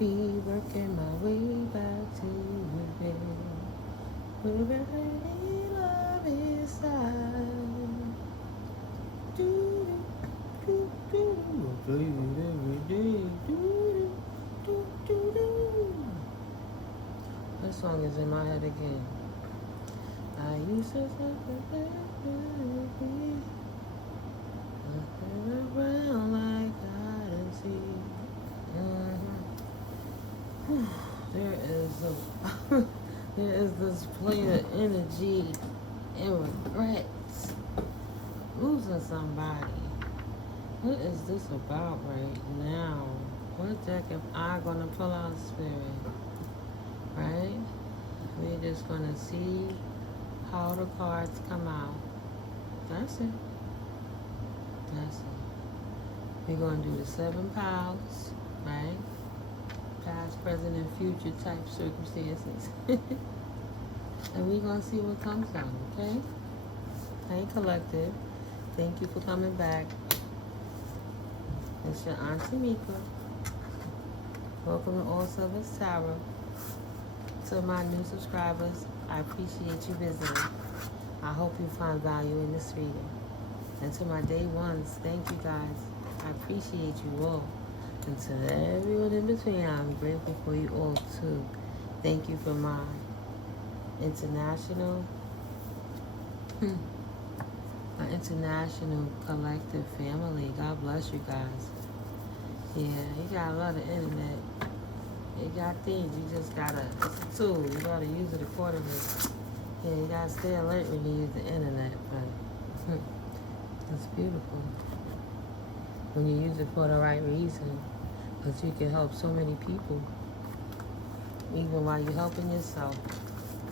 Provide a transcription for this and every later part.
be working my way back to you, baby. With every love inside. Do, do, do, do, do. This song is in my head again. I used to think that around like hide and seek. There is this play of energy and regrets. Losing somebody. What is this about right now? What deck am I gonna pull out, Spirit? Right? We're just gonna see how the cards come out. That's it. That's it. We're gonna do the 7 piles, right? Past, present, and future type circumstances. And we're gonna see what comes out, okay? Hey, collective. Thank you for coming back. It's your Auntie Mika. Welcome to All Silvers Tarot. To my new subscribers, I appreciate you visiting. I hope you find value in this reading. And to my day ones, thank you guys. I appreciate you all. And to everyone in between, I'm grateful for you all too. Thank you for my international collective family. God bless you guys. Yeah, you got a lot of internet. You got things, you just gotta, it's a tool, you gotta use it accordingly. Yeah, you gotta stay alert when you use the internet, but it's beautiful when you use it for the right reason, because you can help so many people, even while you're helping yourself.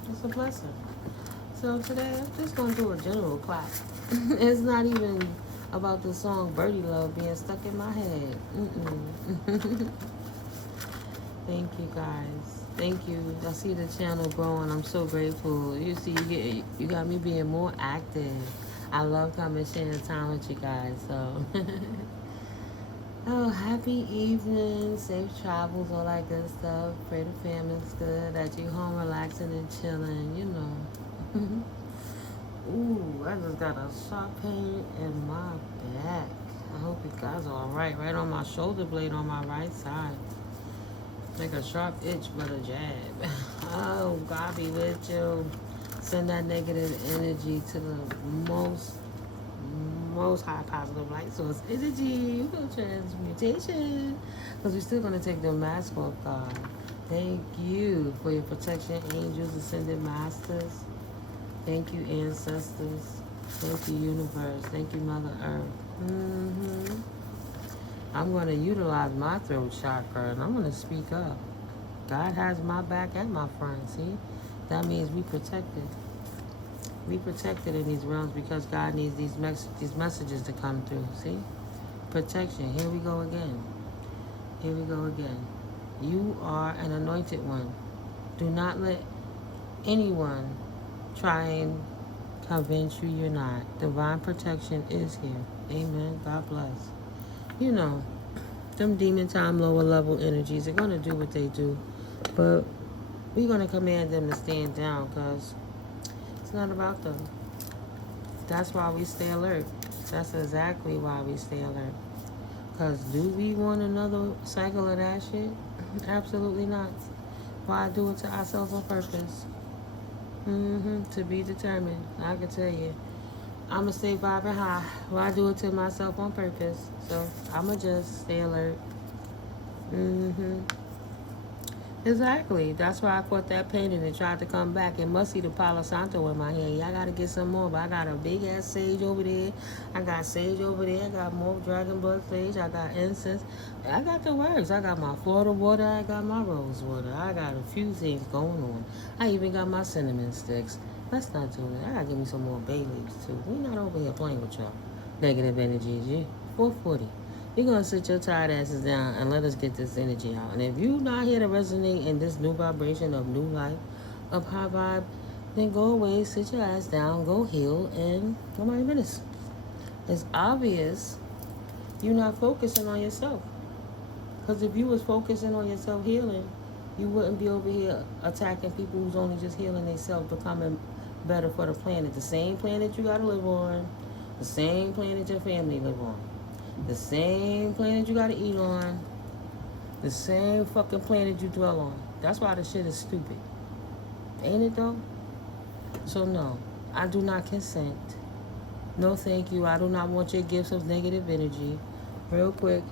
It's a blessing. So today, I'm just gonna do a general clap. It's not even about the song Birdie Love being stuck in my head. Thank you guys. Thank you. I see the channel growing. I'm so grateful. You see, you got me being more active. I love coming sharing time with you guys. So, oh, happy evening, safe travels, all that good stuff. Pray the family's good. That you home relaxing and chilling. You know. Ooh, I just got a sharp pain in my back. I hope you guys are all right. Right on my shoulder blade on my right side. Like a sharp itch, but a jab. Oh, God be with you. Send that negative energy to the most high positive light source energy. You go transmutation. Because we're still going to take the mask off, God. Thank you for your protection, angels, ascended masters. Thank you, ancestors. Thank you, universe. Thank you, Mother Earth. I'm going to utilize my throat chakra, and I'm going to speak up. God has my back and my front, see? That means we protected. We protected in these realms because God needs these messages to come through, see? Protection. Here we go again. Here we go again. You are an anointed one. Do not let anyone try and convince you you're not. Divine protection is here. Amen. God bless. You know, them demon time lower level energies are going to do what they do. But we're going to command them to stand down because it's not about them. That's why we stay alert. That's exactly why we stay alert. Because do we want another cycle of that shit? Absolutely not. Why do it to ourselves on purpose? To be determined. I can tell you. I'm going to stay vibing high. Why do it to myself on purpose? So I'm going to just stay alert. Exactly. That's why I caught that pain and it tried to come back. It must see the Palo Santo in my hand. Yeah, I got to get some more. But I got a big ass sage over there. I got sage over there. I got more dragon blood sage. I got incense. I got the works. I got my Florida water. I got my rose water. I got a few things going on. I even got my cinnamon sticks. Let's not do that. I got to give me some more bay leaves too. We're not over here playing with y'all. Negative energies. Yeah. 440. You're going to sit your tired asses down and let us get this energy out. And if you're not here to resonate in this new vibration of new life, of high vibe, then go away, sit your ass down, go heal, and nobody minutes. It's obvious you're not focusing on yourself. Because if you was focusing on yourself healing, you wouldn't be over here attacking people who's only just healing themselves, becoming better for the planet. The same planet you gotta live on, the same planet your family live on, the same planet you gotta eat on, the same fucking planet you dwell on. That's why this shit is stupid. Ain't it though? So no, I do not consent. No thank you. I do not want your gifts of negative energy. Real quick,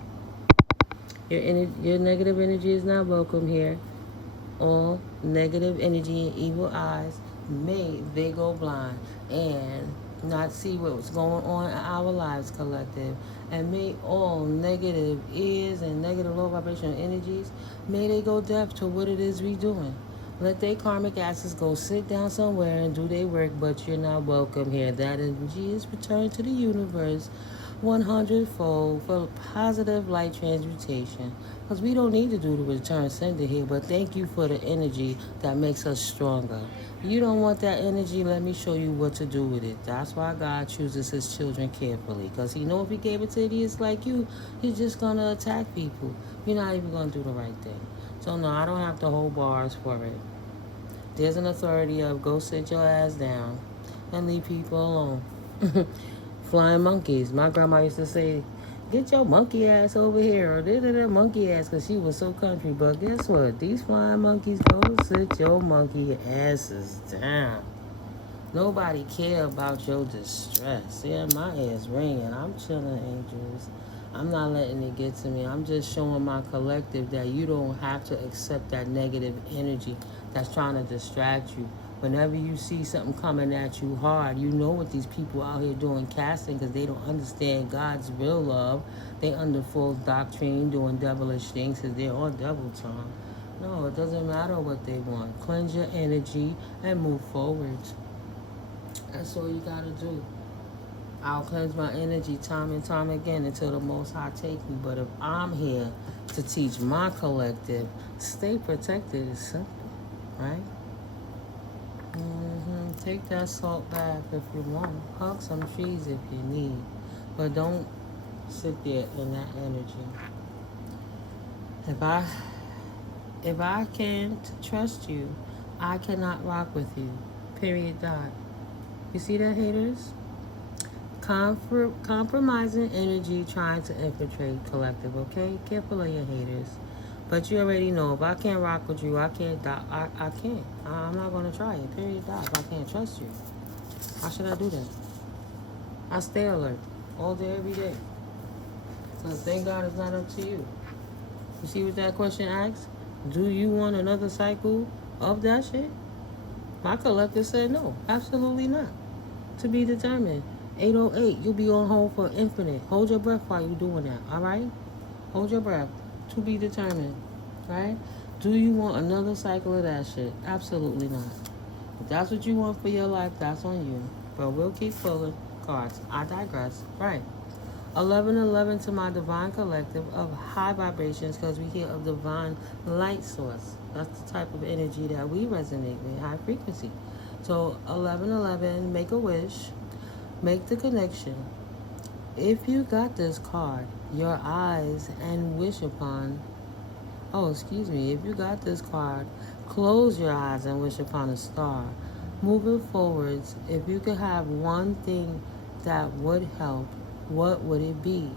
your negative energy is not welcome here. All negative energy and evil eyes, may they go blind and not see what's going on in our lives, collective. And may all negative ears and negative low vibrational energies, may they go deaf to what it is we doing. Let their karmic asses go sit down somewhere and do their work, but you're not welcome here. That energy is returned to the universe 100-fold for positive light transmutation. Because we don't need to do the return sender here, but thank you for the energy that makes us stronger. You don't want that energy, let me show you what to do with it. That's why God chooses his children carefully. Because he knows if he gave it to idiots like you, he's just going to attack people. You're not even going to do the right thing. So no, I don't have to hold bars for it. There's an authority of go sit your ass down and leave people alone. Flying monkeys. My grandma used to say, get your monkey ass over here, or da monkey ass, because she was so country. But guess what? These flying monkeys go sit your monkey asses down. Nobody care about your distress. Yeah, my ass ringing. I'm chilling, angels. I'm not letting it get to me. I'm just showing my collective that you don't have to accept that negative energy that's trying to distract you. Whenever you see something coming at you hard, you know what these people out here doing casting, because they don't understand God's real love. They under false doctrine, doing devilish things because they're on devil time. No, it doesn't matter what they want. Cleanse your energy and move forward. That's all you gotta do. I'll cleanse my energy time and time again until the Most High take me. But if I'm here to teach my collective, stay protected is simple, right? Take that salt bath if you want. Hug some trees if you need. But don't sit there in that energy. If I can't trust you, I cannot rock with you. Period. Dot. You see that, haters? Compromising energy trying to infiltrate collective, okay? Careful of your haters. But you already know, if I can't rock with you, I can't. I can't. I'm not going to try it. Period. If I can't trust you, how should I do that? I stay alert all day, every day. So thank God it's not up to you. You see what that question asks? Do you want another cycle of that shit? My collective said no. Absolutely not. To be determined. 808, you'll be on hold for infinite. Hold your breath while you're doing that, all right? Hold your breath. To be determined, right? Do you want another cycle of that shit? Absolutely not. If that's what you want for your life, that's on you. But we'll keep pulling cards. I digress. Right. 1111 to my divine collective of high vibrations, because we hear of divine light source. That's the type of energy that we resonate with, high frequency. So 1111, make a wish. Make the connection. If you got this card, your eyes and wish upon, if you got this card, close your eyes and wish upon a star. Moving forwards, if you could have one thing that would help, what would it be?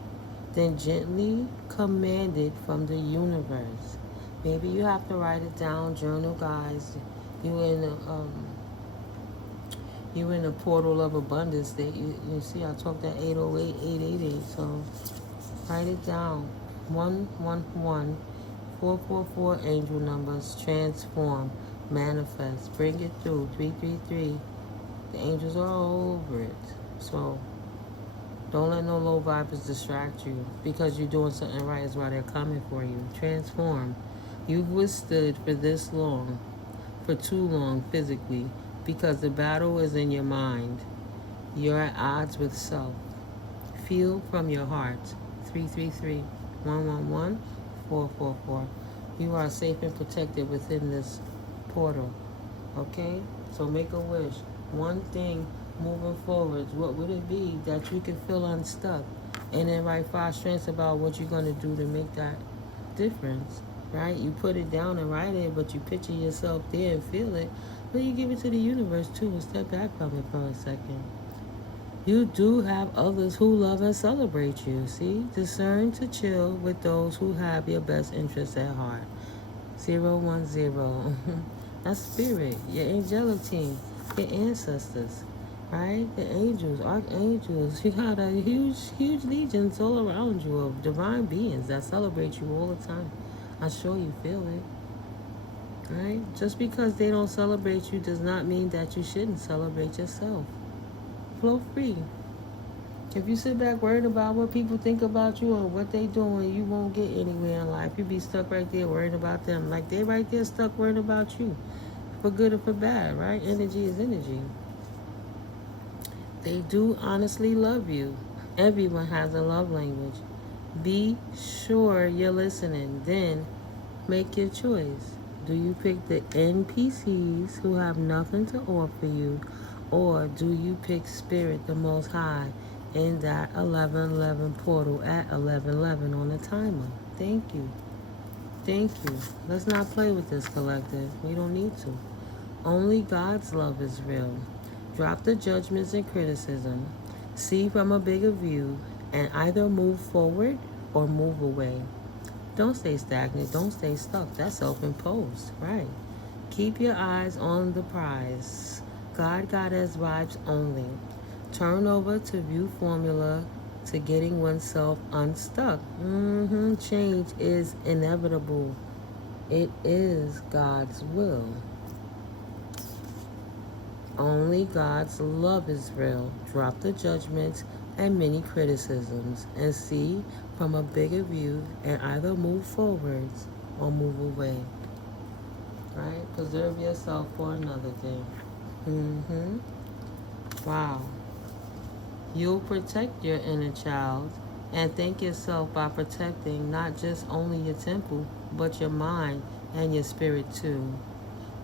Then gently command it from the universe. Maybe you have to write it down, journal, guys. You in the portal of abundance that you see. I talked that 808, 888. So write it down. 111, 444 angel numbers. Transform, manifest, bring it through. 333. The angels are all over it. So don't let no low vibers distract you. Because you're doing something right is why they're coming for you. Transform. You've withstood for this long, for too long physically, because the battle is in your mind. You're at odds with self. Feel from your heart. 333, 111, 444. You are safe and protected within this portal. Okay? So make a wish. One thing moving forward, what would it be that you can feel unstuck? And then write 5 strengths about what you're going to do to make that difference, right? You put it down and write it, but you picture yourself there and feel it. But you give it to the universe too and step back from it for a second. You do have others who love and celebrate you. See? Discern to chill with those who have your best interests at heart. 010. That's spirit, your angelic team, your ancestors, right? The angels, archangels. You got a huge legions all around you of divine beings that celebrate you all the time. I'm sure you feel it. Right? Just because they don't celebrate you does not mean that you shouldn't celebrate yourself. Flow free. If you sit back worried about what people think about you or what they doing, you won't get anywhere in life. You be stuck right there worrying about them. Like they right there stuck worrying about you. For good or for bad, right? Energy is energy. They do honestly love you. Everyone has a love language. Be sure you're listening. Then make your choice. Do you pick the NPCs who have nothing to offer you, or do you pick Spirit, the Most High, in that 11:11 portal at 11:11 on the timer? Thank you. Thank you. Let's not play with this, collective. We don't need to. Only God's love is real. Drop the judgments and criticism. See from a bigger view and either move forward or move away. Don't stay stagnant. Don't stay stuck. That's self-imposed, right? Keep your eyes on the prize. God Goddess vibes only. Turn over to view formula to getting oneself unstuck. Change is inevitable. It is God's will. Only God's love is real. Drop the judgments and many criticisms and see from a bigger view and either move forwards or move away. Right? Preserve yourself for another day. Wow. You'll protect your inner child and thank yourself by protecting not just only your temple, but your mind and your spirit too.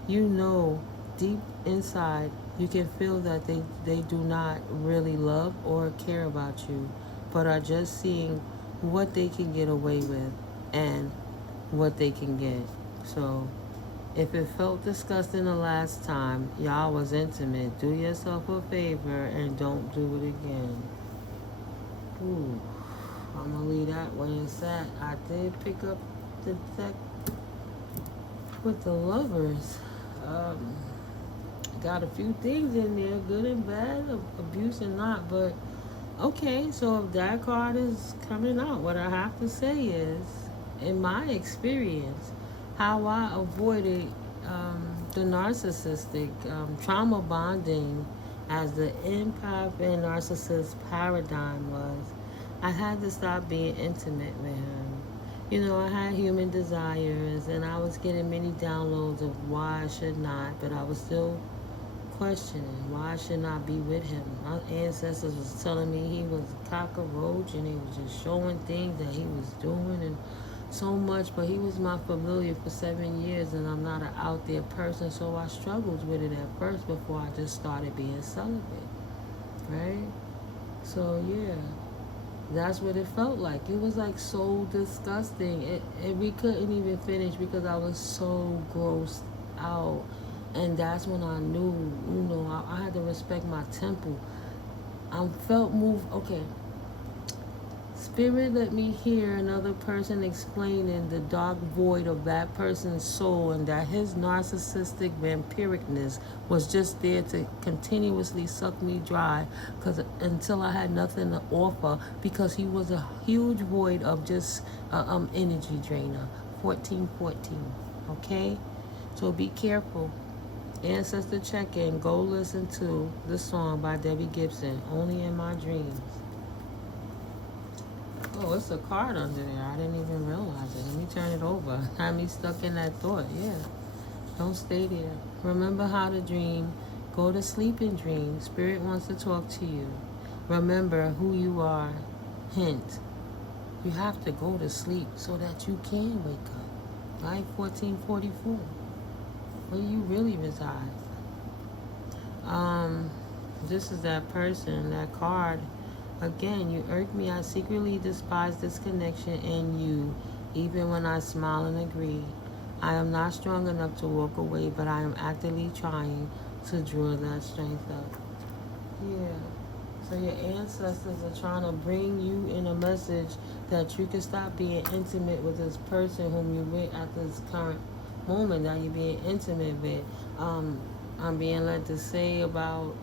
You know, deep inside, you can feel that they do not really love or care about you, but are just seeing what they can get away with and what they can get. So if it felt disgusting the last time y'all was intimate, do yourself a favor and don't do it again. Ooh, I'm gonna leave that where it's at. I did pick up the deck with the lovers. Got a few things in there, good and bad, abuse and not, but okay, so if that card is coming out, what I have to say is, in my experience, how I avoided the narcissistic trauma bonding as the empath and narcissist paradigm was, I had to stop being intimate with him. You know, I had human desires and I was getting many downloads of why I should not, but I was still questioning why I should not be with him. My ancestors was telling me he was a cockroach and he was just showing things that he was doing and so much, but he was my familiar for 7 years and I'm not an out there person, so I struggled with it at first before I just started being celibate, right? So yeah, that's what it felt like. It was like so disgusting. We couldn't even finish because I was so grossed out. And that's when I knew, you know, I had to respect my temple. I felt moved. Okay. Spirit let me hear another person explaining the dark void of that person's soul and that his narcissistic vampiricness was just there to continuously suck me dry until I had nothing to offer, because he was a huge void of just energy drainer. 1414. Okay? So be careful. Ancestor check-in. Go listen to the song by Debbie Gibson, Only in My Dreams. Oh, it's a card under there. I didn't even realize it. Let me turn it over. Had me stuck in that thought. Yeah. Don't stay there. Remember how to dream. Go to sleep and dream. Spirit wants to talk to you. Remember who you are. Hint. You have to go to sleep so that you can wake up. Right? 1444. Where you really reside. This is that person, that card. Again, you irk me. I secretly despise this connection and you. even when I smile and agree. I am not strong enough to walk away, but I am actively trying to draw that strength up. Yeah. So your ancestors are trying to bring you in a message that you can stop being intimate with this person whom you're with at this current moment that you're being intimate with. I'm being led to say about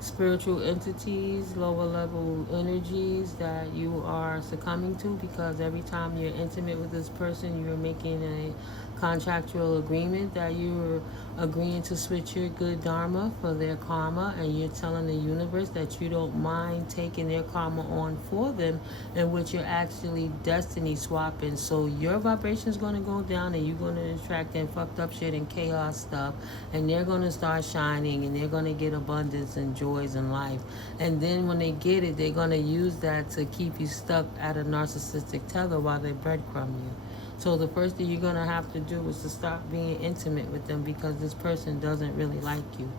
spiritual entities, lower level energies that you are succumbing to, because every time you're intimate with this person, you're making a contractual agreement that you're agreeing to switch your good dharma for their karma, and you're telling the universe that you don't mind taking their karma on for them, in which you're actually destiny swapping. So your vibration is going to go down, and you're going to attract and fucked up shit and chaos stuff, and they're going to start shining, and they're going to get abundance and joys in life. And then when they get it, they're going to use that to keep you stuck at a narcissistic tether while they breadcrumb you. So the first thing you're going to have to do is to stop being intimate with them, because this person doesn't really like you.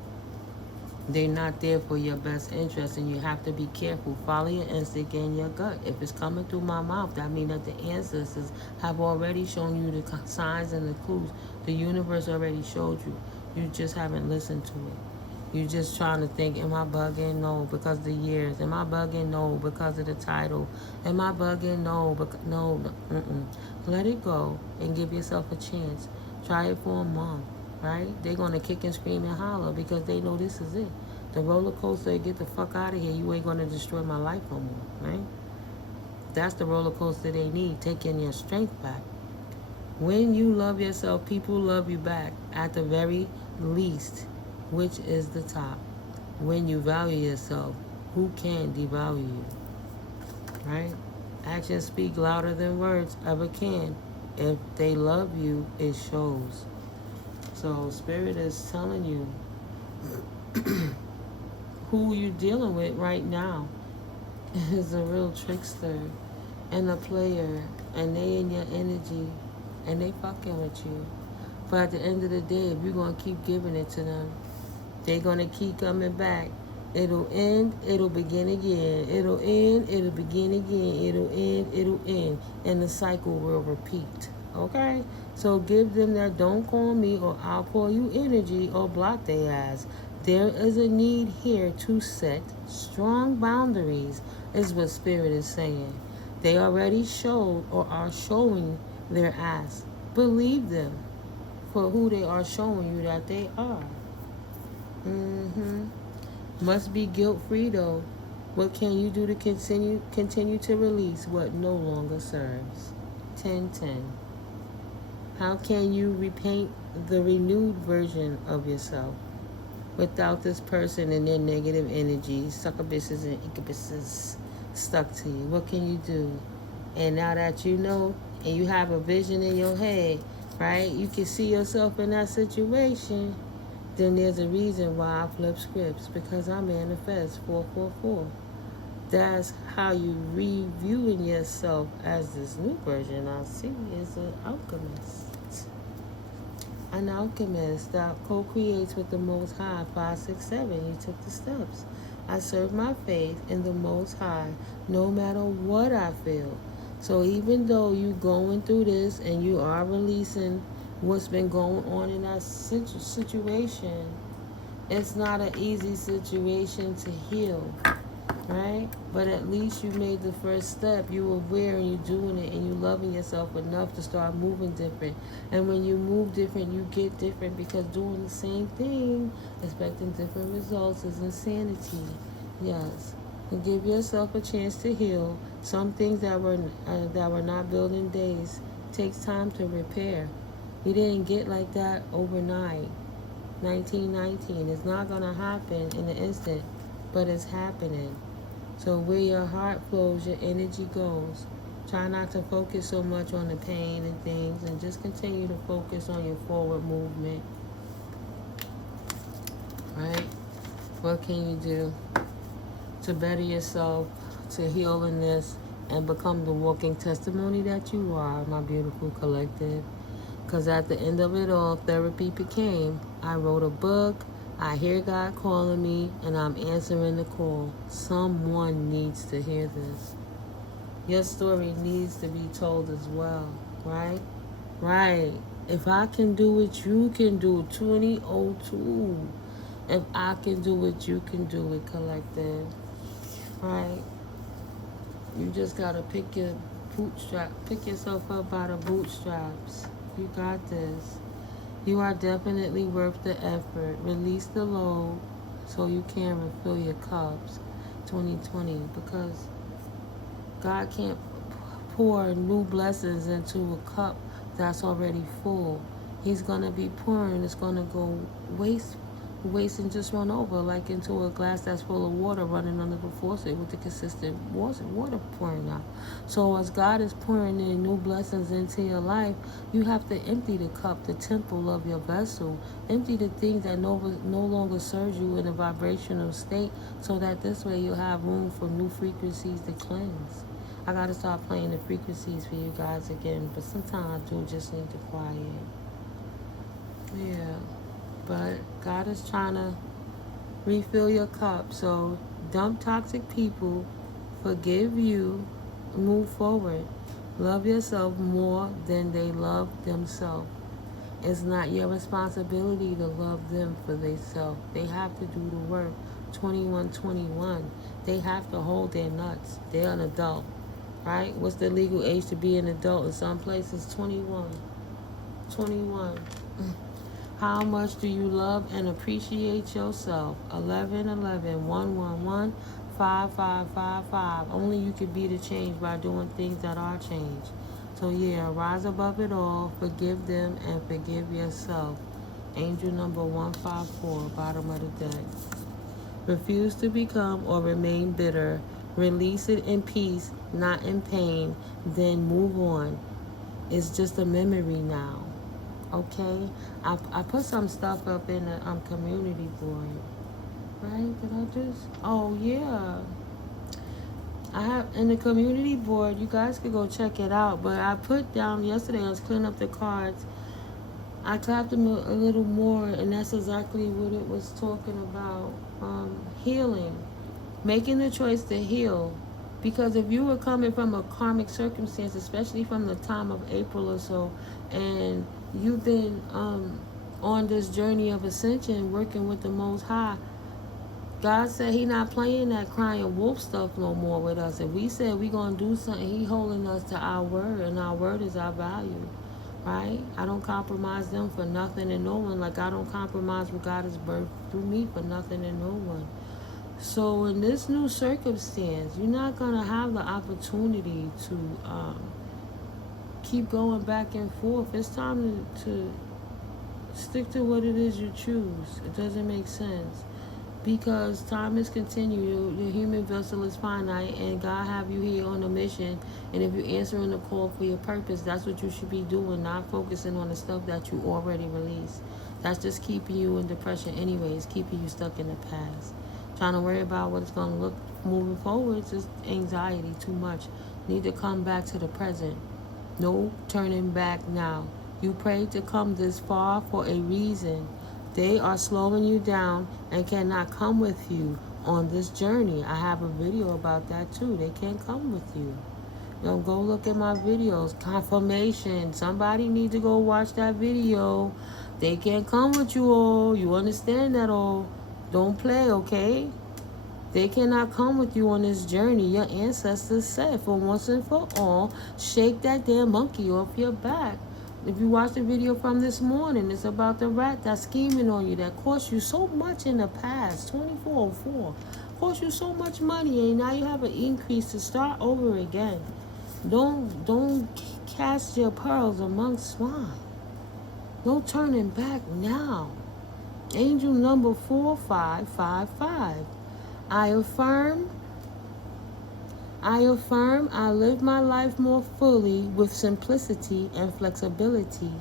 They're not there for your best interest, and you have to be careful. Follow your instinct and your gut. If it's coming through my mouth, that means that the ancestors have already shown you the signs and the clues. The universe already showed you. You just haven't listened to it. You're just trying to think, am I bugging? No, because of the years. Am I bugging? No, because of the title. Am I bugging? No, because no. Let it go and give yourself a chance. Try it for a month, right? They're going to kick and scream and holler because they know this is it. The roller coaster, get the fuck out of here. You ain't going to destroy my life no more, right? That's the roller coaster they need, taking your strength back. When you love yourself, people love you back at the very least, which is the top. When you value yourself, who can devalue you, right? Actions speak louder than words ever can. If they love you, it shows. So Spirit is telling you who you're dealing with right now is a real trickster and a player, and they in your energy, and they fucking with you. But at the end of the day, if you're going to keep giving it to them, they're going to keep coming back. It'll end, it'll begin again. It'll end, it'll begin again. It'll end, it'll end. And the cycle will repeat. Okay? So give them that don't call me or I'll call you energy, or block their ass. There is a need here to set strong boundaries, is what Spirit is saying. They already showed or are showing their ass. Believe them for who they are showing you that they are. Must be guilt-free though. What can you do to continue to release what no longer serves? 10-10. How can you repaint the renewed version of yourself without this person and their negative energy, succubuses and incubuses stuck to you? What can you do? And now that you know and you have a vision in your head, right? You can see yourself in that situation. Then there's a reason why I flip scripts, because I manifest 444. That's how you reviewing yourself as this new version I see is an alchemist. An alchemist that co-creates with the Most High. 5, 6, 7. You took the steps. I serve my faith in the Most High no matter what I feel. So even though you're going through this and you are releasing what's been going on in that situation, it's not an easy situation to heal, right? But at least you made the first step. You're aware and you're doing it, and you're loving yourself enough to start moving different. And when you move different, you get different, because doing the same thing, expecting different results, is insanity. Yes. And give yourself a chance to heal. Some things that were not built in days takes time to repair. You didn't get like that overnight. 1919. It's not going to happen in an instant, but it's happening. So where your heart flows, your energy goes. Try not to focus so much on the pain and things, and just continue to focus on your forward movement. Right? What can you do to better yourself, to heal in this, and become the walking testimony that you are, my beautiful collective? Because at the end of it all, therapy became, I wrote a book, I hear God calling me, and I'm answering the call. Someone needs to hear this. Your story needs to be told as well, right? Right. If I can do it, you can do it. 2002. If I can do it, you can do it, collective. Right? You just gotta pick yourself up by the bootstraps. You got this. You are definitely worth the effort. Release the load so you can refill your cups. 2020, because God can't pour new blessings into a cup that's already full. He's gonna be pouring. It's gonna go waste and just run over, like into a glass that's full of water running under the faucet with the consistent water pouring out. So as God is pouring in new blessings into your life, you have to empty the cup, the temple of your vessel. Empty the things that no longer serves you in a vibrational state, so that this way you'll have room for new frequencies to cleanse. I gotta start playing the frequencies for you guys again, but sometimes I do just need to quiet. Yeah. But God is trying to refill your cup. So dump toxic people, forgive you, move forward. Love yourself more than they love themselves. It's not your responsibility to love them for themselves. They have to do the work. 21, they have to hold their nuts. They're an adult, right? What's the legal age to be an adult? In some places, 21. 21. How much do you love and appreciate yourself? 1111 5555. Only you can be the change by doing things that are changed. So yeah, rise above it all, forgive them, and forgive yourself. Angel number 154, bottom of the deck. Refuse to become or remain bitter. Release it in peace, not in pain. Then move on. It's just a memory now. Okay, I put some stuff up in the community board, right? Did I just? Oh yeah, I have in the community board. You guys could go check it out. But I put down yesterday. I was cleaning up the cards. I clapped them a little more, and that's exactly what it was talking about. Healing, making the choice to heal. Because if you were coming from a karmic circumstance, especially from the time of April or so, and you've been on this journey of ascension, working with the Most High, God said He not playing that crying wolf stuff no more with us. If we said we gonna do something, He holding us to our word, and our word is our value, right? I don't compromise them for nothing and no one. Like I don't compromise what God has birthed through me for nothing and no one. So in this new circumstance, you're not gonna have the opportunity to keep going back and forth. It's time to stick to what it is you choose. It doesn't make sense. Because time is continued, your human vessel is finite, and God have you here on a mission. And if you're answering the call for your purpose, that's what you should be doing, not focusing on the stuff that you already released. That's just keeping you in depression anyways, keeping you stuck in the past. Trying to worry about what it's going to look moving forward, it's just anxiety, too much. Need to come back to the present. No turning back now. You prayed to come this far for a reason. They are slowing you down and cannot come with you on this journey. I have a video about that too. They can't come with you. Go look at my videos. Confirmation. Somebody needs to go watch that video. They can't come with you all. You understand that all. Don't play, okay? They cannot come with you on this journey. Your ancestors said, for once and for all, shake that damn monkey off your back. If you watch the video from this morning, it's about the rat that's scheming on you, that cost you so much in the past. 2404 cost you so much money, and now you have an increase to start over again. Don't cast your pearls among swine. No turning back now. Angel number 4555. I affirm I live my life more fully with simplicity and flexibility.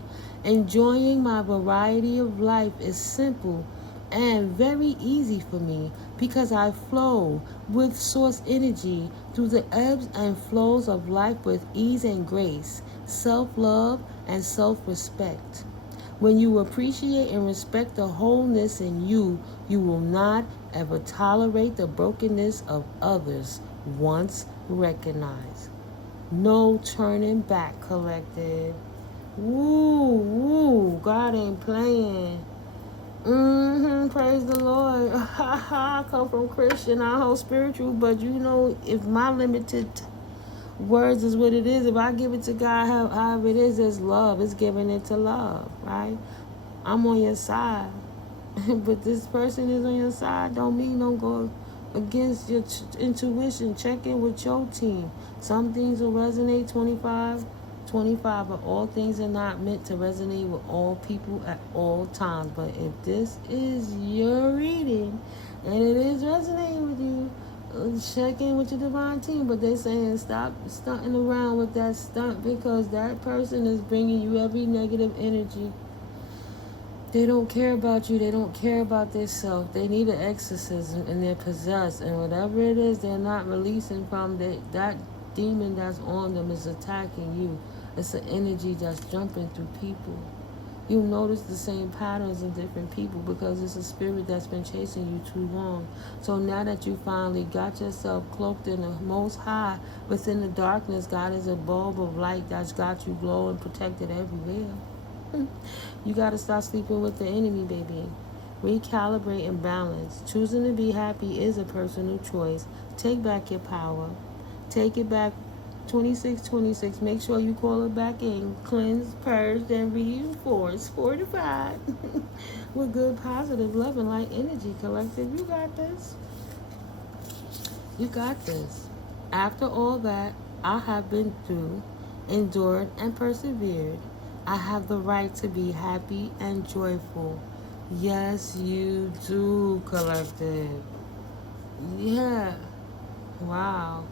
Enjoying my variety of life is simple and very easy for me because I flow with source energy through the ebbs and flows of life with ease and grace, self-love and self-respect. When you appreciate and respect the wholeness in you, you will not ever tolerate the brokenness of others once recognized. No turning back, collective. Woo, woo. God ain't playing. Praise the Lord. I come from Christian, I hold spiritual, but you know, if my limited words is what it is, if I give it to God, however it is, it's love. It's giving it to love, right? I'm on your side. But this person is on your side don't mean don't go against your intuition. Check in with your team. Some things will resonate 25, but all things are not meant to resonate with all people at all times. But if this is your reading and it is resonating with you, check in with your divine team. But they're saying stop stunting around with that stunt, because that person is bringing you every negative energy. They don't care about you. They don't care about their self. They need an exorcism, and they're possessed. And whatever it is they're not releasing from, that demon that's on them is attacking you. It's an energy that's jumping through people. You notice the same patterns in different people because it's a spirit that's been chasing you too long. So now that you finally got yourself cloaked in the Most High, within the darkness, God is a bulb of light that's got you glowing, protected everywhere. You got to stop sleeping with the enemy, baby. Recalibrate and balance. Choosing to be happy is a personal choice. Take back your power. Take it back. 2626. Make sure you call it back in. Cleanse, purge, and reinforce. Fortify. With good, positive, love, and light energy, collective. You got this. You got this. After all that I have been through, endured, and persevered, I have the right to be happy and joyful. Yes, you do, collective. Yeah. Wow.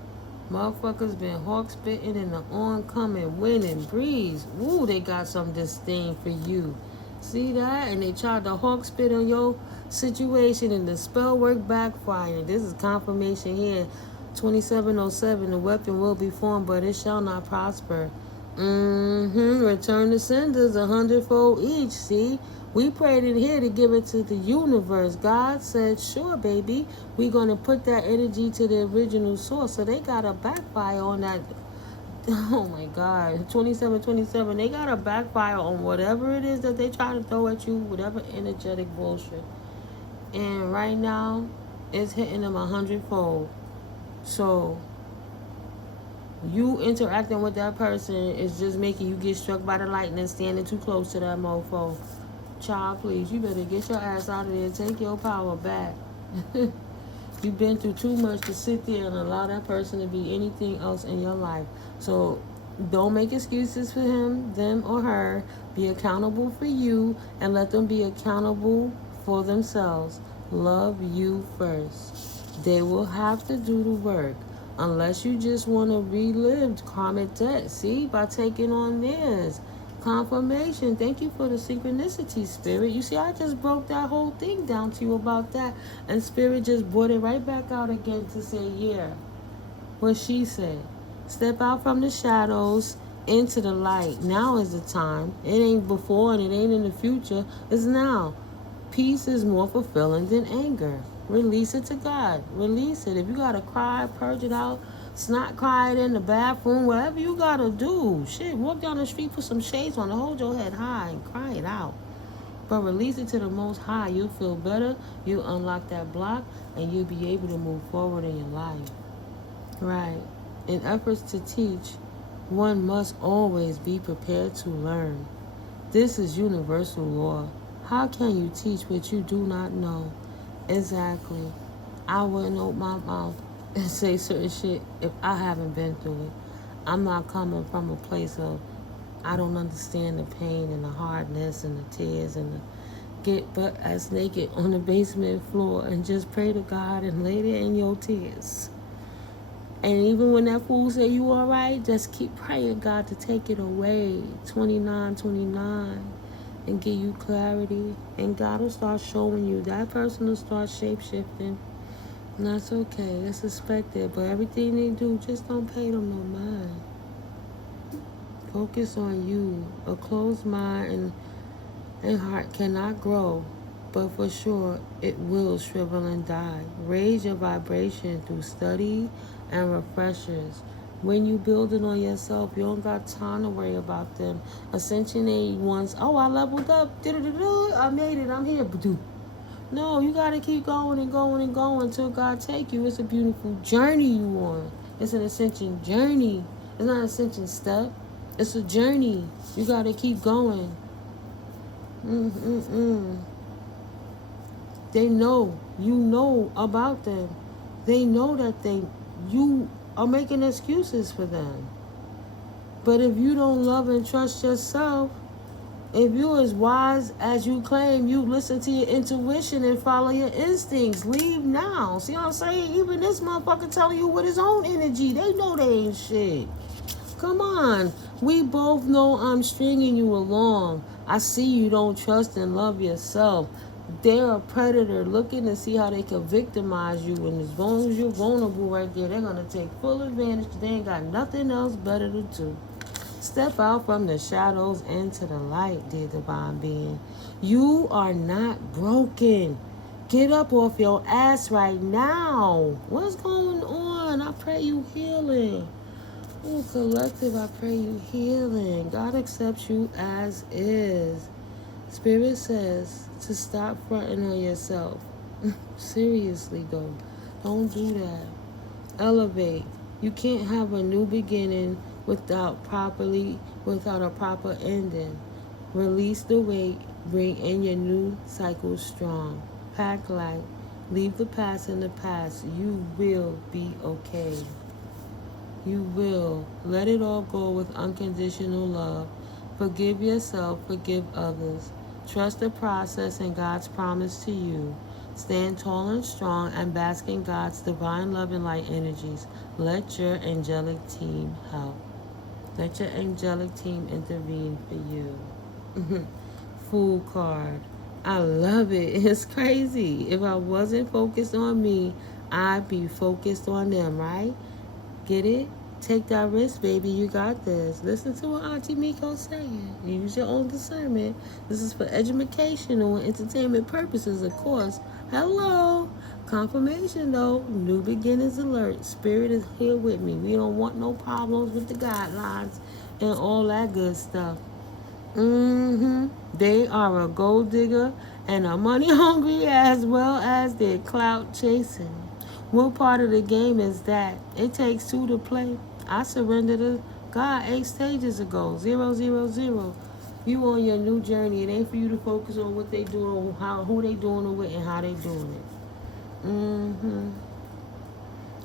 Motherfuckers been hawk spitting in the oncoming wind and breeze. Woo, they got some disdain for you. See that? And they tried to hawk spit on your situation, and the spell work backfired. This is confirmation here. 2707, the weapon will be formed, but it shall not prosper. Return the senders 100-fold each. See, we prayed in here to give it to the universe. God said, sure, baby, we're going to put that energy to the original source. So they got a backfire on that. Oh my God, 2727, they got a backfire on whatever it is that they try to throw at you, whatever energetic bullshit. And right now, it's hitting them 100-fold. So you interacting with that person is just making you get struck by the lightning, standing too close to that mofo. Child, please, you better get your ass out of there and take your power back. You've been through too much to sit there and allow that person to be anything else in your life. So don't make excuses for him, them, or her. Be accountable for you and let them be accountable for themselves. Love you first. They will have to do the work. Unless you just want to relive karmic debt. See, by taking on theirs. Confirmation. Thank you for the synchronicity, Spirit. You see, I just broke that whole thing down to you about that. And Spirit just brought it right back out again to say, yeah, what she said. Step out from the shadows into the light. Now is the time. It ain't before and it ain't in the future. It's now. Peace is more fulfilling than anger. Release it to God. Release it. If you gotta cry, purge it out. Snot cry it in the bathroom. Whatever you gotta do. Shit, walk down the street, put some shades on, hold your head high and cry it out. But release it to the Most High. You'll feel better. You'll unlock that block, and you'll be able to move forward in your life. Right. In efforts to teach, one must always be prepared to learn. This is universal law. How can you teach what you do not know? Exactly. I wouldn't open my mouth and say certain shit if I haven't been through it. I'm not coming from a place of I don't understand the pain and the hardness and the tears and the get butt ass naked on the basement floor and just pray to God and lay there in your tears. And even when that fool say you all right, just keep praying God to take it away. 2929. And give you clarity, and God will start showing you. That person will start shape-shifting, and that's okay. It's expected, but everything they do, just don't pay them no mind. Focus on you. A closed mind and heart cannot grow, but for sure, it will shrivel and die. Raise your vibration through study and refreshers. When you building on yourself, you don't got time to worry about them. Ascension ain't once, oh, I leveled up, I made it, I'm here. No, you got to keep going and going and going until God take you. It's a beautiful journey you on. It's an ascension journey. It's not an ascension step. It's a journey. You got to keep going. They know. You know about them. They know that you are making excuses for them. But if you don't love and trust yourself, if you're as wise as you claim, you listen to your intuition and follow your instincts. Leave now. See what I'm saying? Even this motherfucker telling you with his own energy. They know they ain't shit. Come on. We both know I'm stringing you along. I see you don't trust and love yourself. They're a predator looking to see how they can victimize you. And as long as you're vulnerable right there, they're going to take full advantage. They ain't got nothing else better to do. Step out from the shadows into the light, dear divine being. You are not broken. Get up off your ass right now. What's going on? I pray you healing. Oh, collective, I pray you healing. God accepts you as is. Spirit says to stop fronting on yourself. Seriously, though. Don't do that. Elevate. You can't have a new beginning without a proper ending. Release the weight. Bring in your new cycle strong. Pack light. Leave the past in the past. You will be okay. You will. Let it all go with unconditional love. Forgive yourself. Forgive others. Trust the process and God's promise to you. Stand tall and strong and bask in God's divine love and light energies. Let your angelic team help. Let your angelic team intervene for you. Fool card. I love it. It's crazy. If I wasn't focused on me, I'd be focused on them, right? Get it? Take that risk, baby. You got this. Listen to what Auntie Miko's saying. Use your own discernment. This is for educational and entertainment purposes, of course. Hello. Confirmation, though. New beginnings alert. Spirit is here with me. We don't want no problems with the guidelines and all that good stuff. They are a gold digger and a money hungry as well as they're clout chasing. What part of the game is that? It takes two to play. I surrendered to God 8 stages ago. 0, 0, 0. You on your new journey. It ain't for you to focus on what they doing, who they doing it with, and how they doing it.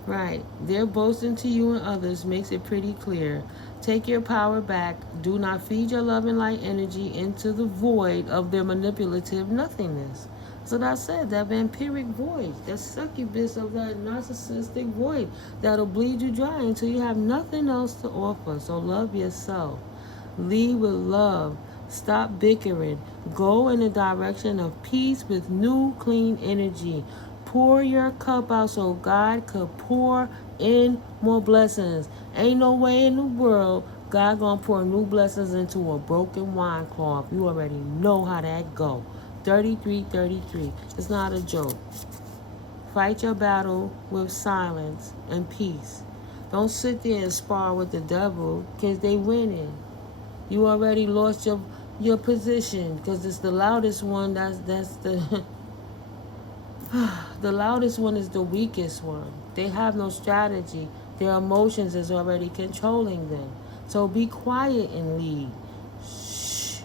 Right. Their boasting to you and others makes it pretty clear. Take your power back. Do not feed your love and light energy into the void of their manipulative nothingness. So that said, that vampiric void, that succubus of that narcissistic void that'll bleed you dry until you have nothing else to offer. So love yourself. Lead with love. Stop bickering. Go in the direction of peace with new, clean energy. Pour your cup out so God could pour in more blessings. Ain't no way in the world God gonna pour new blessings into a broken wine cloth. You already know how that go. 3333. It's not a joke. Fight your battle with silence and peace. Don't sit there and spar with the devil because they winning. You already lost your position because it's the loudest one. That's the the loudest one is the weakest one. They have no strategy. Their emotions is already controlling them. So be quiet and lead. Shh.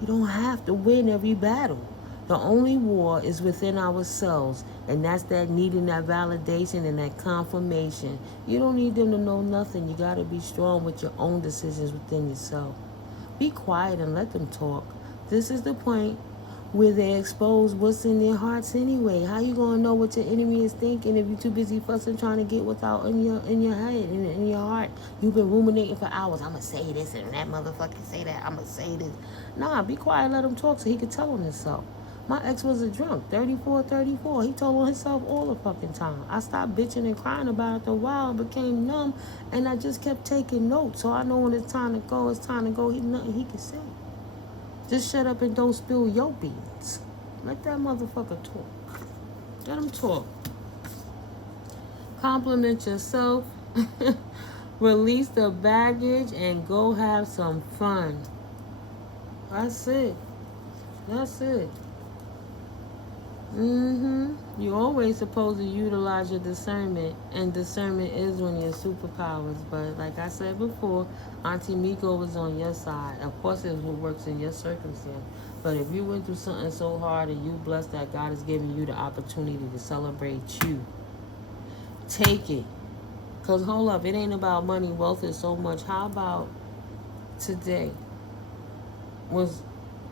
You don't have to win every battle. The only war is within ourselves, and that's that needing that validation and that confirmation. You don't need them to know nothing. You got to be strong with your own decisions within yourself. Be quiet and let them talk. This is the point where they expose what's in their hearts anyway. How you gonna know what your enemy is thinking if you're too busy fussing trying to get what's out in your head, in your heart? You've been ruminating for hours. I'ma say this and that motherfucker say that. I'ma say this. Nah, be quiet, let him talk so he could tell on himself. My ex was a drunk, 34. He told on himself all the fucking time. I stopped bitching and crying about it after a while, became numb, and I just kept taking notes. So I know when it's time to go, it's time to go. He's nothing he can say. Just shut up and don't spill your beans. Let that motherfucker talk. Let him talk. Compliment yourself. Release the baggage and go have some fun. That's it. That's it. You're always supposed to utilize your discernment, and discernment is one of your superpowers. But like I said before, Auntie Miko was on your side. Of course, it's what works in your circumstance. But if you went through something so hard and you blessed that God is giving you the opportunity to celebrate you, take it. Because hold up, it ain't about money, wealth is so much. How about today was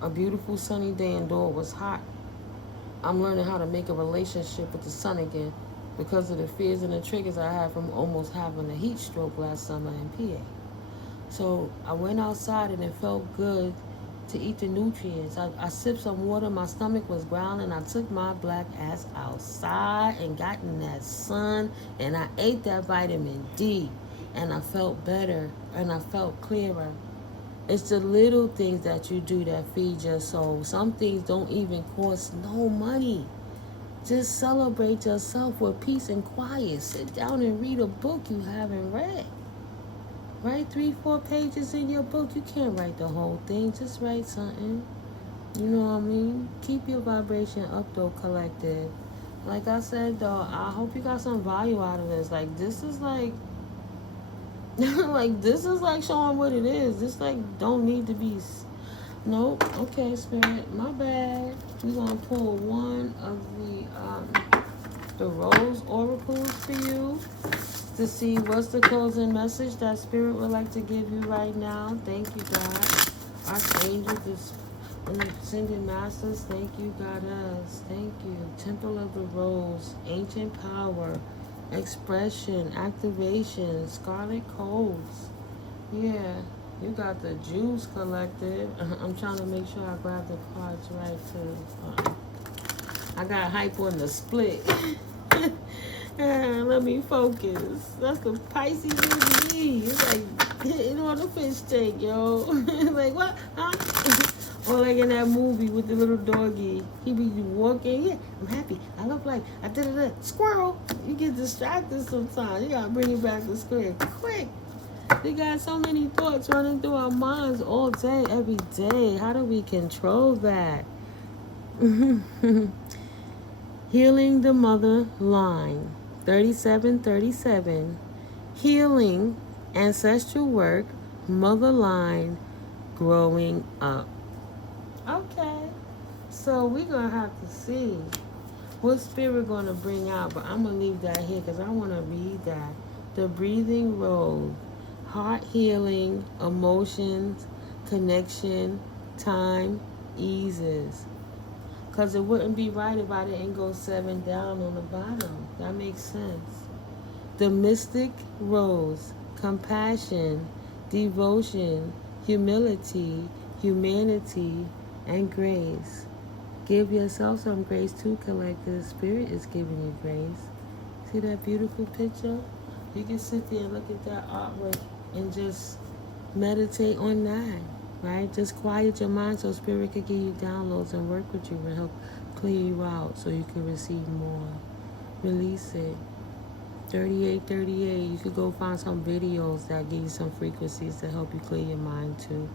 a beautiful sunny day indoor, it was hot. I'm learning how to make a relationship with the sun again because of the fears and the triggers I had from almost having a heat stroke last summer in PA. So I went outside and it felt good to eat the nutrients. I sipped some water, my stomach was growling. I took my black ass outside and got in that sun and I ate that vitamin D and I felt better and I felt clearer. It's the little things that you do that feed your soul. Some things don't even cost no money. Just celebrate yourself with peace and quiet. Sit down and read a book you haven't read. Write 3-4 pages in your book. You can't write the whole thing. Just write something. You know what I mean? Keep your vibration up though, collective. Like I said though, I hope you got some value out of this. Like this is like this is like showing what it is. This like don't need to be. Nope. Okay, Spirit. My bad. We're gonna pull one of the rose oracles for you to see what's the closing message that Spirit would like to give you right now. Thank you, God. Archangel, and Ascended Masters. Thank you, Goddess. Thank you. Temple of the Rose. Ancient Power. Expression, activation, scarlet codes. Yeah, you got the Juice Collective. I'm trying to make sure I grab the cards right too. I got hype on the split. Let me focus. That's the Pisces in me. It's like hitting on the fish tank, yo. Like what? Huh? Or like in that movie with the little doggy. He be walking, yeah, I'm happy. I love life. I did it. Squirrel. You get distracted sometimes. You gotta bring it back to square. Quick. We got so many thoughts running through our minds all day, every day. How do we control that? Healing the mother line. 3737. Healing ancestral work, mother line, growing up. Okay, so we're going to have to see what Spirit going to bring out, but I'm going to leave that here because I want to read that. The breathing road, heart healing, emotions, connection, time, eases. Because it wouldn't be right if I didn't go 7 down on the bottom. That makes sense. The mystic rose, compassion, devotion, humility, humanity, and grace. Give yourself some grace too, collective. Spirit is giving you grace. See that beautiful picture? You can sit there and look at that artwork and just meditate on that, right? Just quiet your mind so Spirit could give you downloads and work with you and help clear you out so you can receive more. Release it. 3838, you could go find some videos that give you some frequencies to help you clear your mind too.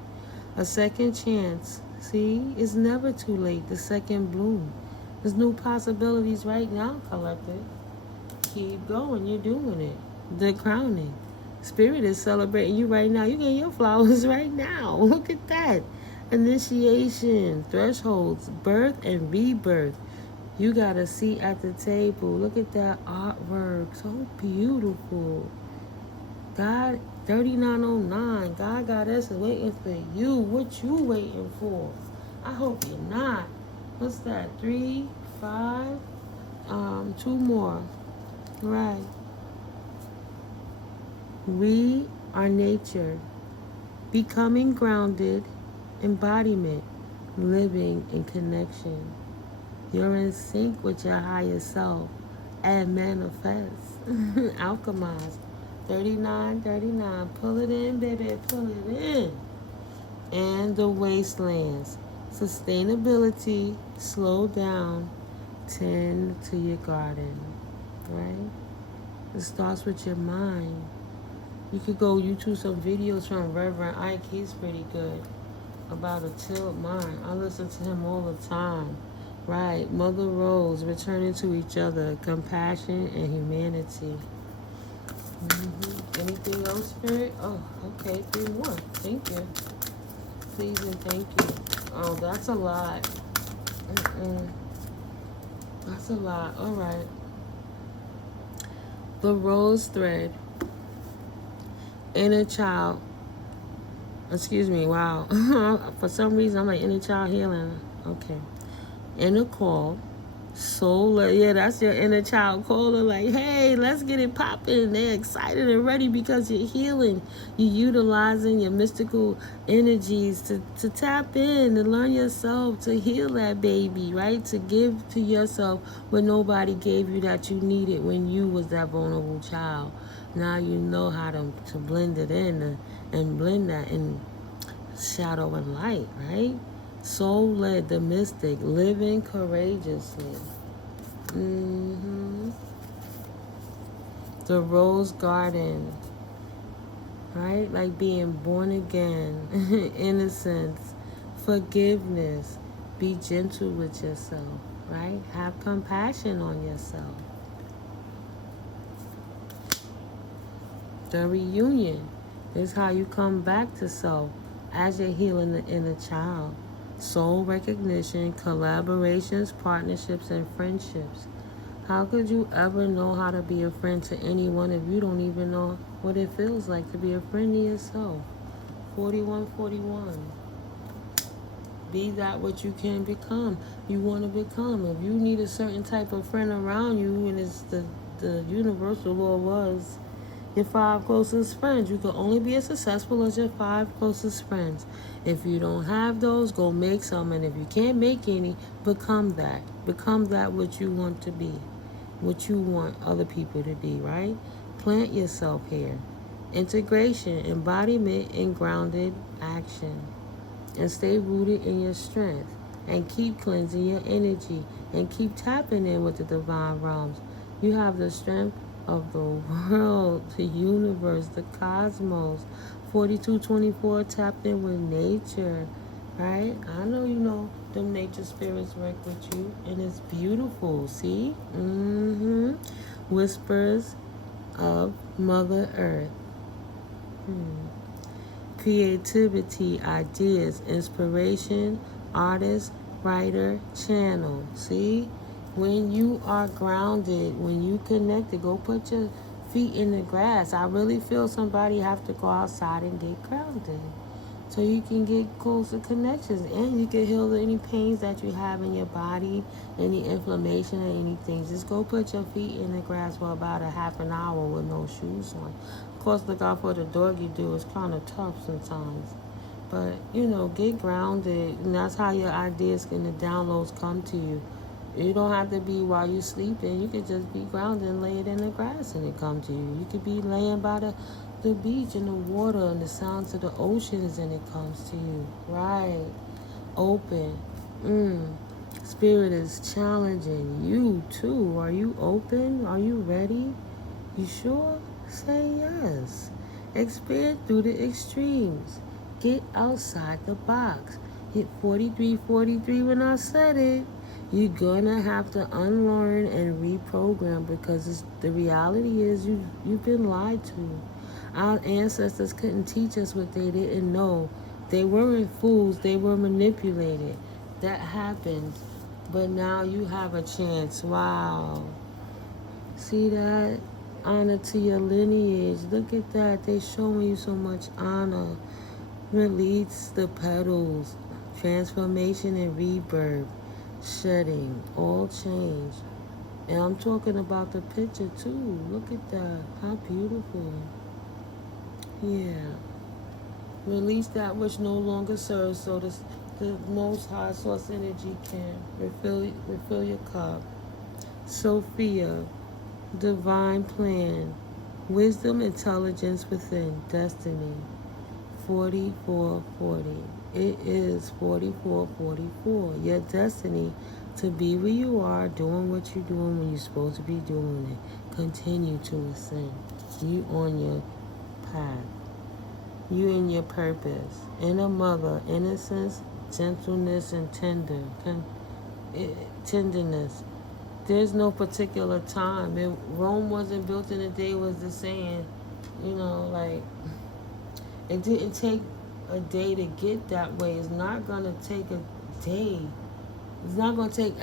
A second chance. See, it's never too late. The second bloom. There's new possibilities right now, collective. Keep going. You're doing it. The crowning. Spirit is celebrating you right now. You getting your flowers right now. Look at that. Initiation, thresholds, birth and rebirth. You got a seat at the table. Look at that artwork. So beautiful. God, 3909. God got us waiting for you. What you waiting for? I hope you're not. What's that? 3, 5, 2 more. Right. We are nature. Becoming grounded. Embodiment. Living in connection. You're in sync with your higher self. And manifest. Alchemize. 3939. Pull it in, baby. Pull it in. And the wastelands. Sustainability. Slow down. Tend to your garden. Right? It starts with your mind. You could go YouTube some videos from Reverend Ike. He's pretty good about a chilled mind. I listen to him all the time. Right. Mother Rose, returning to each other, compassion and humanity. Anything else, Spirit? Oh, okay. 3 more. Thank you. Please and thank you. Oh, that's a lot. That's a lot. All right. The rose thread. Inner child. Excuse me. Wow. For some reason, I'm like inner child healing. Okay. Inner call. Soul. Yeah, that's your inner child calling. Like, hey, let's get it popping. They're excited and ready because you're healing. You're utilizing your mystical energies to tap in and learn yourself to heal that baby, right? To give to yourself what nobody gave you that you needed when you was that vulnerable child. Now you know how to blend it in and blend that in shadow and light, right? Soul-led, the mystic, living courageously. The rose garden, right? Like being born again, innocence, forgiveness. Be gentle with yourself, right? Have compassion on yourself. The reunion is how you come back to self as you're healing the inner child. Soul recognition, collaborations, partnerships, and friendships. How could you ever know how to be a friend to anyone if you don't even know what it feels like to be a friend to yourself? 4141. Be that what you can become. You want to become. If you need a certain type of friend around you, and it's the universal law was your 5 closest friends. You can only be as successful as your 5 closest friends. If you don't have those, go make some. And if you can't make any, become that. Become that what you want to be. What you want other people to be, right? Plant yourself here. Integration, embodiment, and grounded action. And stay rooted in your strength. And keep cleansing your energy. And keep tapping in with the divine realms. You have the strength of the world, the universe, the cosmos. 4224, tapped in with nature, right? I know you know them nature spirits work with you, and it's beautiful, see? Whispers of Mother Earth. Creativity, ideas, inspiration, artist, writer, channel, see? When you are grounded, when you connected, go put your feet in the grass. I really feel somebody have to go outside and get grounded so you can get closer connections, and you can heal any pains that you have in your body, any inflammation or anything. Just go put your feet in the grass for about a half an hour with no shoes on. Of course, look out for the dog you do. It's kind of tough sometimes. But, you know, get grounded, and that's how your ideas and the downloads come to you. You don't have to be while you're sleeping. You could just be grounded and lay it in the grass and it come to you. You could be laying by the beach and the water and the sounds of the oceans and it comes to you. Right. Open. Spirit is challenging you too. Are you open? Are you ready? You sure? Say yes. Expand through the extremes. Get outside the box. Hit 4343 when I said it. You're gonna have to unlearn and reprogram because the reality is you've been lied to. Our ancestors couldn't teach us what they didn't know. They weren't fools, they were manipulated. That happens. But now you have a chance. Wow. See that? Honor to your lineage. Look at that. They showing you so much honor. Release the petals. Transformation and rebirth. Shedding, all change. And I'm talking about the picture too. Look at that. How beautiful. Yeah. Release that which no longer serves so the most high source energy can refill your cup. Sophia, divine plan. Wisdom, intelligence within, destiny. 4440. It is 4444. Your destiny to be where you are, doing what you're doing when you're supposed to be doing it. Continue to ascend. You on your path. You and your purpose. Inner mother, innocence, gentleness, and tenderness. There's no particular time. Rome wasn't built in a day, was the saying. You know, like, it didn't take a day to get that way. It's not going to take a day. It's not going to take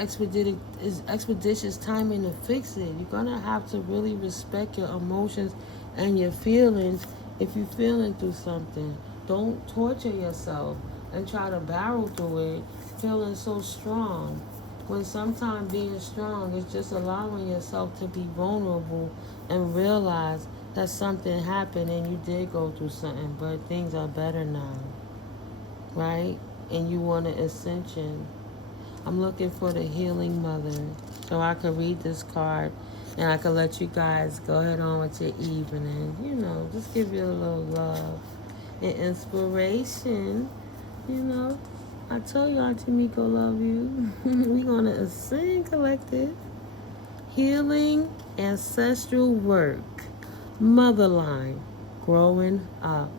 expeditious timing to fix it. You're going to have to really respect your emotions and your feelings if you're feeling through something. Don't torture yourself and try to barrel through it feeling so strong. When sometimes being strong is just allowing yourself to be vulnerable and realize that something happened and you did go through something, but things are better now, right? And you want an ascension. I'm looking for the healing mother so I can read this card and I can let you guys go ahead on with your evening. You know, just give you a little love and inspiration. You know, I told you Auntie Miko love you. We're going to ascend collective. Healing, ancestral work, motherline, growing up.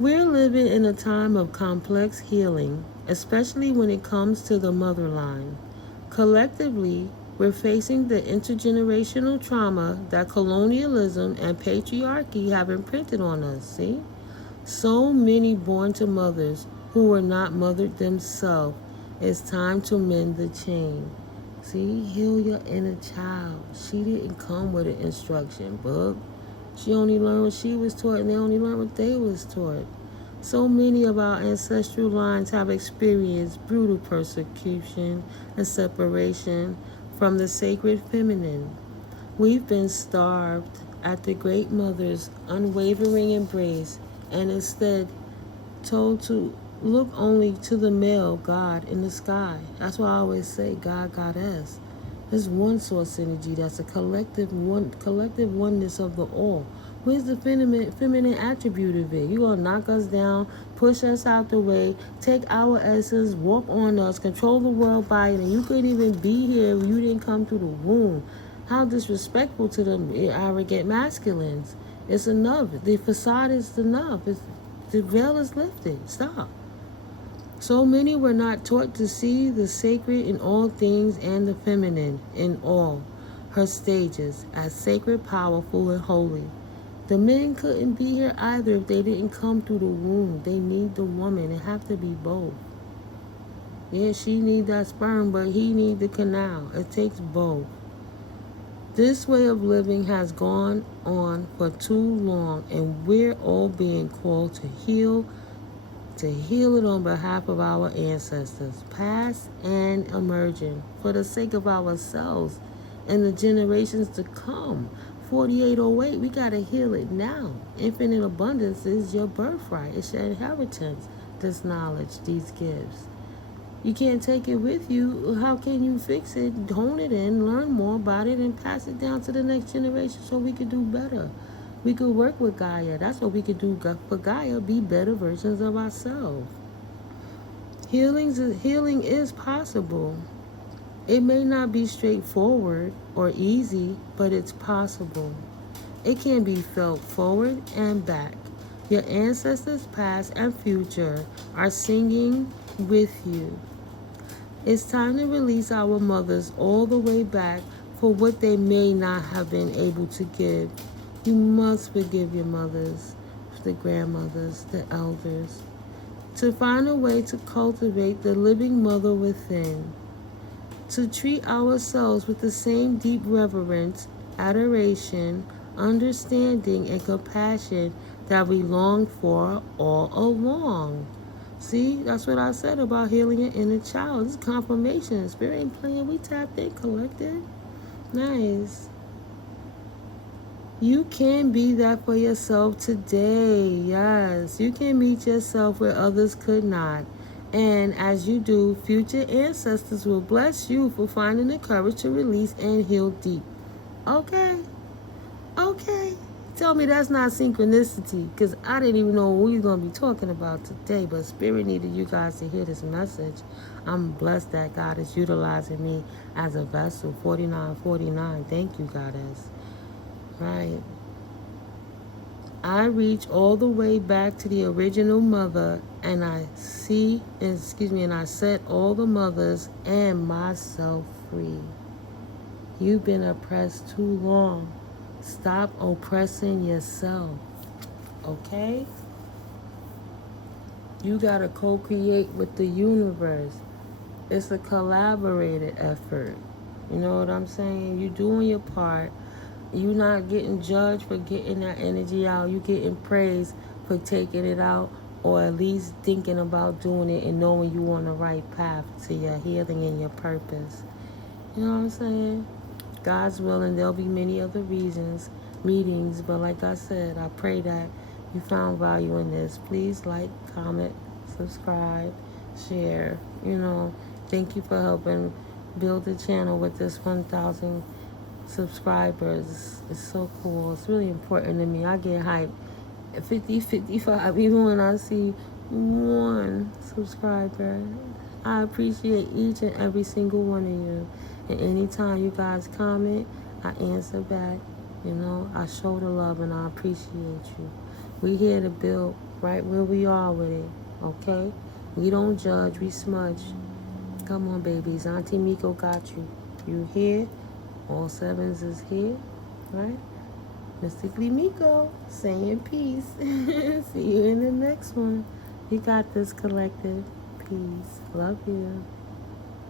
We're living in a time of complex healing, especially when it comes to the motherline. Collectively, we're facing the intergenerational trauma that colonialism and patriarchy have imprinted on us, see? So many born to mothers who were not mothered themselves. It's time to mend the chain. See, heal your inner child. She didn't come with an instruction book. She only learned what she was taught, and they only learned what they was taught. So many of our ancestral lines have experienced brutal persecution and separation from the sacred feminine. We've been starved at the Great Mother's unwavering embrace and instead told to look only to the male God in the sky. That's why I always say God, Goddess. There's one source energy that's a collective oneness of the all. Where's the feminine attribute of it? You're going to knock us down, push us out the way, take our essence, warp on us, control the world by it, and you couldn't even be here if you didn't come through the womb. How disrespectful to the arrogant masculines. It's enough. The facade is enough. The veil is lifted. Stop. So many were not taught to see the sacred in all things and the feminine in all her stages as sacred, powerful, and holy. The men couldn't be here either if they didn't come through the womb. They need the woman. It have to be both. Yeah, she need that sperm, but he need the canal. It takes both. This way of living has gone on for too long, and we're all being called to heal it on behalf of our ancestors, past and emerging, for the sake of ourselves and the generations to come. 4808, we got to heal it now. Infinite abundance is your birthright. It's your inheritance, this knowledge, these gifts. You can't take it with you. How can you fix it, hone it in, learn more about it, and pass it down to the next generation so we can do better? We could work with Gaia. That's what we could do for Gaia, be better versions of ourselves. Healing is possible. It may not be straightforward or easy, but it's possible. It can be felt forward and back. Your ancestors, past and future, are singing with you. It's time to release our mothers all the way back for what they may not have been able to give. You must forgive your mothers, the grandmothers, the elders, to find a way to cultivate the living mother within, to treat ourselves with the same deep reverence, adoration, understanding, and compassion that we long for all along. See, that's what I said about healing your inner child. This is confirmation. Spirit ain't playing. We tapped in, collected. Nice. You can be that for yourself today. Yes, you can meet yourself where others could not. And as you do, future ancestors will bless you for finding the courage to release and heal deep. Okay. Tell me that's not synchronicity, because I didn't even know what we were going to be talking about today, but Spirit needed you guys to hear this message. I'm blessed that God is utilizing me as a vessel. 4949. Thank you, Goddess. Right. I reach all the way back to the original mother, and I and I set all the mothers and myself free. You've been oppressed too long. Stop oppressing yourself. Okay? You gotta co-create with the universe. It's a collaborated effort. You know what I'm saying? You doing your part. You not getting judged for getting that energy out. You getting praised for taking it out, or at least thinking about doing it and knowing you on the right path to your healing and your purpose. You know what I'm saying? God's willing, there'll be many other meetings, but like I said, I pray that you found value in this. Please like, comment, subscribe, share. Thank you for helping build the channel with this 1,000 subscribers. It's so cool. It's really important to me. I get hyped at 50, 55, even when I see one subscriber. I appreciate each and every single one of you. And anytime you guys comment, I answer back. I show the love and I appreciate you. We here to build right where we are with it, okay? We don't judge, we smudge. Come on, babies. Auntie Miko got you. You here? All sevens is here, right? Mystically Miko, saying peace. See you in the next one. You got this, collective. Peace. Love you.